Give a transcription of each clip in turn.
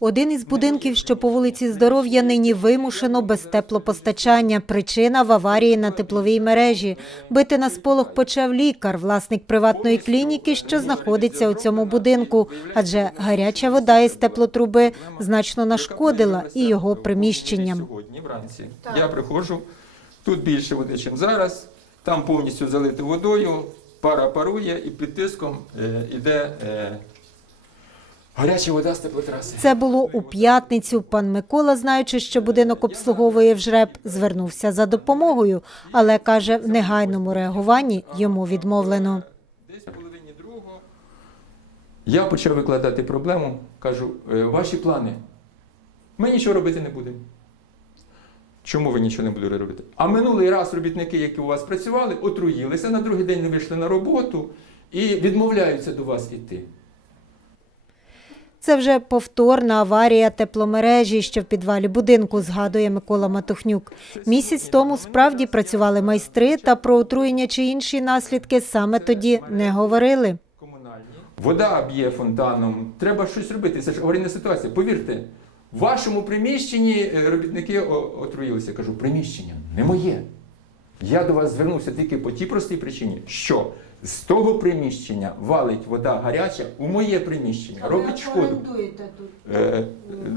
Один із будинків, що по вулиці Здоров'я, нині вимушено без теплопостачання. Причина в аварії на тепловій мережі. Бити на сполох почав лікар, власник приватної клініки, що знаходиться у цьому будинку, адже гаряча вода із теплотруби значно нашкодила і його приміщенням. Сьогодні вранці я приходжу, тут більше води, ніж зараз, там повністю залито водою, пара парує і під тиском е, іде е, гаряча вода з теплотраси. Це було у п'ятницю. Пан Микола, знаючи, що будинок обслуговує вжреб, звернувся за допомогою, але каже, в негайному реагуванні йому відмовлено. Десь половині другого я почав викладати проблему, кажу, «Е, ваші плани. Ми нічого робити не будемо. Чому ви нічого не будете робити? А минулий раз робітники, які у вас працювали, отруїлися, на другий день не вийшли на роботу і відмовляються до вас іти. Це вже повторна аварія тепломережі, що в підвалі будинку, згадує Микола Матухнюк. Місяць тому справді працювали майстри, та про отруєння чи інші наслідки саме тоді не говорили. Вода б'є фонтаном, треба щось робити. Це ж аварійна ситуація. Повірте, в вашому приміщенні е, робітники отруїлися. Кажу, приміщення не моє. Я до вас звернувся тільки по тій простій причині, що з того приміщення валить вода гаряча у моє приміщення, робить шкоду. Е,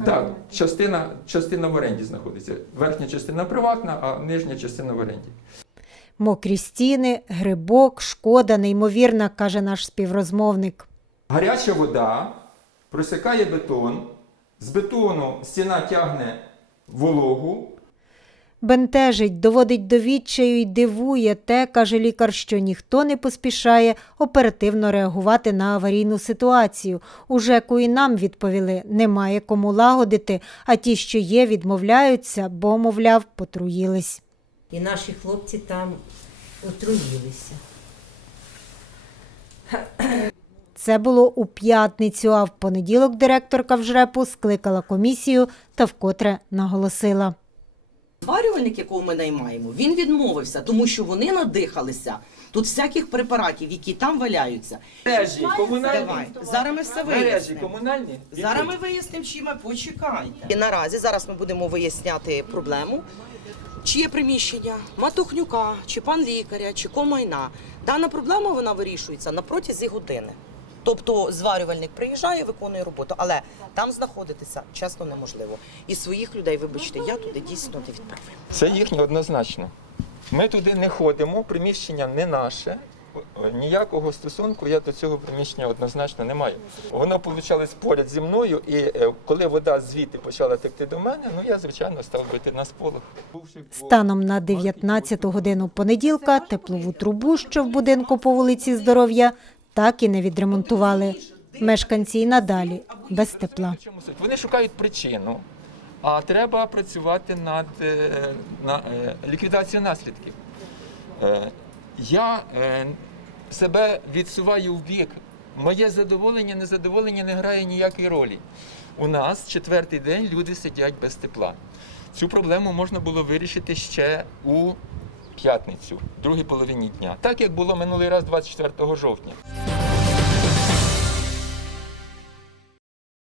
так, частина, частина в оренді знаходиться. Верхня частина приватна, а нижня частина в оренді. Мокрі стіни, грибок, шкода неймовірна, каже наш співрозмовник. Гаряча вода просякає бетон, з бетону стіна тягне вологу. Бентежить, доводить до відчаю і дивує те, каже лікар, що ніхто не поспішає оперативно реагувати на аварійну ситуацію. У ЖЕКу і нам відповіли, немає кому лагодити, а ті, що є, відмовляються, бо, мовляв, потруїлись. І наші хлопці там отруїлися. Це було у п'ятницю, а в понеділок директорка вжрепу скликала комісію та вкотре наголосила. Зварювальник, якого ми наймаємо, він відмовився, тому що вони надихалися тут всяких препаратів, які там валяються. Мережі Давай, зараз ми все Мережі вияснимо. комунальні. Зараз ми вияснимо, чи ми почекайте. І наразі зараз ми будемо виясняти проблему. Чиє приміщення, матухнюка, чи пан лікаря, чи комайна. Дана проблема вона вирішується на протязі години. Тобто зварювальник приїжджає, виконує роботу, але там знаходитися часто неможливо. І своїх людей, вибачте, я туди дійсно не відправлю. Це їхнє однозначно. Ми туди не ходимо, приміщення не наше. Ніякого стосунку я до цього приміщення однозначно не маю. Воно получалось поряд зі мною, і е, коли вода звідти почала текти до мене, ну я звичайно став бити на сполох. Станом на 19 годину понеділка теплову трубу, що в будинку по вулиці Здоров'я, так і не відремонтували. Мешканці й надалі без тепла. Вони шукають причину, а треба працювати над е, на, е, ліквідацією наслідків. Е, Я себе відсуваю в бік. Моє задоволення, незадоволення не грає ніякої ролі. У нас четвертий день люди сидять без тепла. Цю проблему можна було вирішити ще у п'ятницю, другій половині дня, так як було минулий раз 24 жовтня.